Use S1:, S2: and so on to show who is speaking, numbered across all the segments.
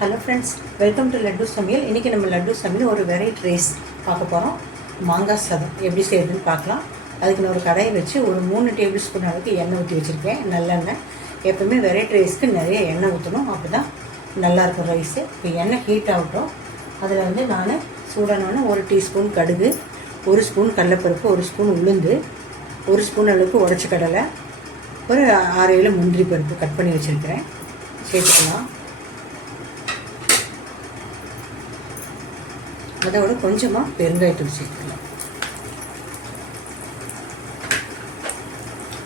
S1: Hello friends welcome to Laddu Samayal இன்றைக்கி நம்ம லட்டு சமையல் ஒரு வெரைட்டி ரைஸ் பார்க்க போகிறோம் மாங்காய் சாதம் எப்படி செய்யுதுன்னு பார்க்கலாம். அதுக்கு நான் ஒரு கடையை வச்சு ஒரு மூணு டேபிள் ஸ்பூன் அளவுக்கு எண்ணெய் ஊற்றி வச்சுருக்கேன். நல்லெண்ணெய். எப்போவுமே வெரைட்டி ரைஸ்க்கு நிறைய எண்ணெய் ஊற்றணும் அப்போ தான் நல்லாயிருக்கும் ரைஸு இப்போ எண்ணெய் ஹீட் ஆகட்டும். அதில் வந்து நான் சூடானோன்னு ஒரு டீஸ்பூன் கடுகு ஒரு ஸ்பூன் கடலைப்பருப்பு ஒரு ஸ்பூன் உளுந்து ஒரு ஸ்பூன் அளவுக்கு உடச்ச கடலை ஒரு ஆறு ஏழு முந்திரி பருப்பு கட் பண்ணி வச்சுருக்கிறேன். சேர்த்துக்கலாம். அதோட கொஞ்சமாக பெருங்காயத்தூள் சேர்த்துக்கலாம்.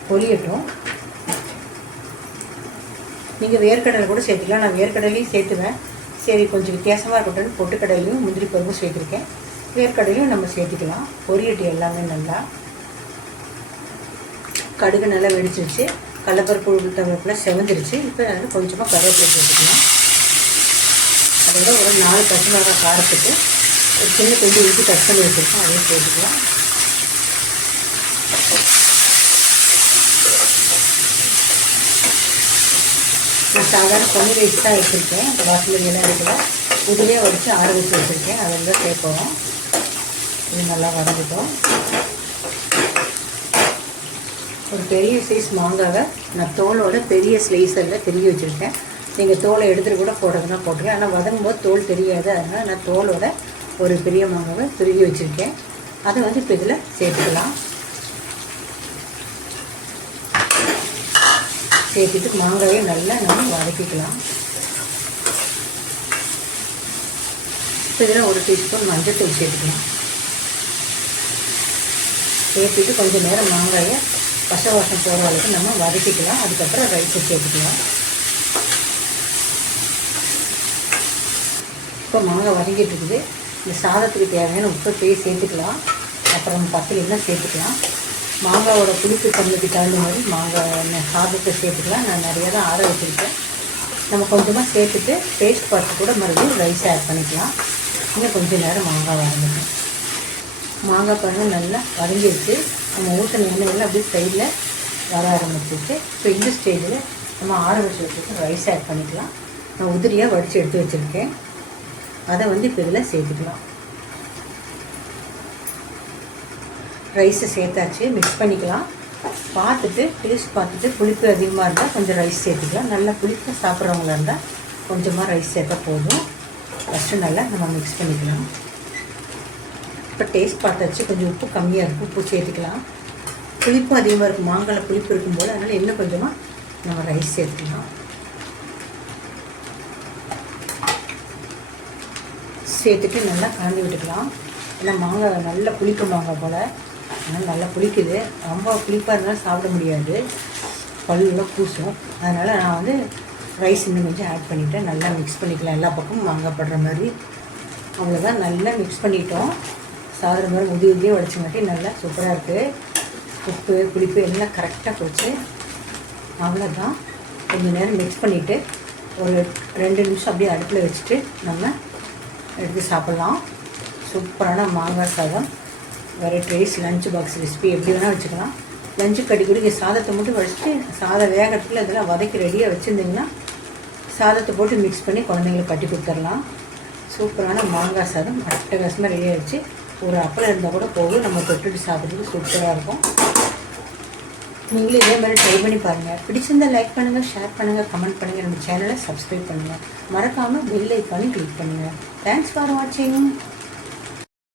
S1: பொரியட்டும். நீங்கள் வேர்க்கடலை கூட சேர்த்துக்கலாம். நான் வேர்க்கடலையும் சேர்த்துவேன். சரி கொஞ்சம் வித்தியாசமாக இருக்கட்டும். பொட்டுக்கடலையும் முந்திரி பருப்பும் சேர்த்துருக்கேன். வேர்க்கடலையும் நம்ம சேர்த்துக்கலாம். பொரியட்டு எல்லாமே நல்லா கடுகு நல்லா வெடிச்சிருச்சு. கடலப்பருப்பு உளுத்தம்பருப்புலாம் செவந்துருச்சு. இப்போ வந்து கொஞ்சமாக கருவேப்பிலை சேர்த்துக்கலாம். அதோட ஒரு நாலு பச்சை மிளகாய் காரத்துக்கு ஒரு சின்ன துண்டு ஊற்றி கட் பண்ணி வச்சுருக்கோம். அதையும் போட்டுக்கலாம். நான் சாதாரண பொண்ணு ரைஸ் தான் வச்சுருக்கேன். பாஸ்மதி எல்லாம் எடுக்கல இதுலேயே வடித்து ஆற வச்சு வச்சுருக்கேன். அதில் தான் சேர்ப்போம் இது நல்லா வதங்கிட்டோம். ஒரு பெரிய சைஸ் மாங்காவை நான் தோலோட பெரிய ஸ்லைஸரில் தெரிய வச்சுருக்கேன். நீங்கள் தோலை எடுத்துகிட்டு கூட போடுறதுனா போட்டுருக்கேன் ஆனால் வதங்கும்போது தோல் தெரியாது. அதனால் நான் தோலோட ஒரு பெரிய மாங்காவை துருகி வச்சுருக்கேன். அதை வந்து இப்போ இதில் சேர்த்துக்கலாம். சேர்த்துட்டு மாங்காயை நல்லா நம்ம வதக்கிக்கலாம். இப்போ இதில் ஒரு டீஸ்பூன் மஞ்சத்தூள் சேர்த்துக்கலாம். சேர்த்துட்டு கொஞ்சம் நேரம் மாங்காயை பசை வாசம் போகிற அளவுக்கு நம்ம வதக்கிக்கலாம். அதுக்கப்புறம் ரைஸை சேர்த்துக்கலாம். இப்போ மாங்காய் வதங்கிட்டு இருக்குது. இந்த சாதத்துக்கு தேவையான உப்பு போய் சேர்த்துக்கலாம். அப்புறம் பத்திலாம் சேர்த்துக்கலாம். மாங்காவோட புளிப்பு தன்மைக்கு தகுந்த மாதிரி மாங்காய் சாதத்தை சேர்த்துக்கலாம். நான் நிறையா தான் ஆற வச்சுருக்கேன். நம்ம கொஞ்சமாக சேர்த்துட்டு டேஸ்ட் பார்த்து கூட மறுபடியும் ரைஸ் ஆட் பண்ணிக்கலாம். இன்னும் கொஞ்சம் நேரம் மாங்காய் வதங்கணும் மாங்காய் பழம் நல்லா வதங்கிடுச்சு. நம்ம ஊற்றின எண்ணெயெல்லாம் அப்படியே சைடில் வர ஆரம்பிச்சிருச்சு. இப்போ இந்த ஸ்டேஜில் நம்ம ஆற வச்சு வச்சுருக்கோம் ரைஸ் ஆட் பண்ணிக்கலாம். நான் உதிரியாக வடித்து எடுத்து வச்சுருக்கேன். அதை வந்து இப்போ இதில் சேர்த்துக்கலாம். ரைஸை சேர்த்தாச்சு மிக்ஸ் பண்ணிக்கலாம். பார்த்துட்டு டேஸ்ட் பார்த்துட்டு புளிப்பு அதிகமாக இருந்தால் கொஞ்சம் ரைஸ் சேர்த்துக்கலாம். நல்லா புளிப்பு சாப்பிட்றவங்களா இருந்தால் கொஞ்சமாக ரைஸ் சேர்த்தா போதும். ஃபஸ்ட்டு நல்லா நம்ம மிக்ஸ் பண்ணிக்கலாம். இப்போ டேஸ்ட் பார்த்தாச்சு கொஞ்சம் உப்பு கம்மியாக இருக்கும் உப்பு சேர்த்துக்கலாம். புளிப்பு அதிகமாக இருக்கும் மாங்காயில் புளிப்பு இருக்கும்போது அதனால் இன்னும் கொஞ்சமாக நம்ம ரைஸ் சேர்த்துக்கலாம். சேர்த்துட்டு நல்லா கலந்து விட்டுக்கலாம். ஏன்னா மாங்காய் நல்லா புளிக்கும் மாங்காய் போல். அதனால் நல்லா புளிக்குது. ரொம்ப புளிப்பாக இருந்தாலும் சாப்பிட முடியாது. பல்லுலாம் பூசும். அதனால் நான் வந்து ரைஸ் இன்னும் கொஞ்சம் ஆட் பண்ணிவிட்டேன் நல்லா மிக்ஸ் பண்ணிக்கலாம். எல்லா பக்கமும் மாங்காய் படுற மாதிரி. அவ்வளோதான் நல்லா மிக்ஸ் பண்ணிட்டோம். சாதம் மாதிரி உதி உதியே உடச்சங்காட்டி நல்லா சூப்பராக இருக்குது உப்பு புளிப்பு எல்லாம் கரெக்டாக போச்சு. அவ்வளோதான் கொஞ்சம் நேரம் மிக்ஸ் பண்ணிவிட்டு ஒரு ரெண்டு நிமிஷம் அப்படியே அடுப்பில் வச்சுட்டு நம்ம எடுத்து சாப்பிட்லாம். சூப்பரான மாங்காய் சாதம். Variety rice lunch box recipe எப்படி வேணால் வச்சுக்கலாம். லஞ்சு கட்டி குடிக்க சாதத்தை மட்டும் வச்சுட்டு சாதம் வேகத்தில் இதெல்லாம் வதக்கி ரெடியாக வச்சுருந்திங்கன்னா சாதத்தை போட்டு மிக்ஸ் பண்ணி குழந்தைங்களுக்கு கட்டி கொடுத்துர்லாம் சூப்பரான மாங்காய் சாதம். அட்டகாசமாக ரெடியாக வச்சு ஒரு அப்பளம் இருந்தால் கூட போகும் நம்ம தொட்டுட்டு சாப்பிட்றதுக்கு சூப்பராக இருக்கும். நீங்களும் இதே மாதிரி ட்ரை பண்ணி பாருங்கள் பிடிச்சிருந்தா லைக் பண்ணுங்கள் ஷேர் பண்ணுங்கள் கமெண்ட் பண்ணுங்கள் நம்ம சேனலை சப்ஸ்கிரைப் பண்ணுங்கள் மறக்காமல் பெல் ஐக்கானும் கிளிக் பண்ணுங்கள் தேங்க்ஸ் ஃபார் வாட்சிங்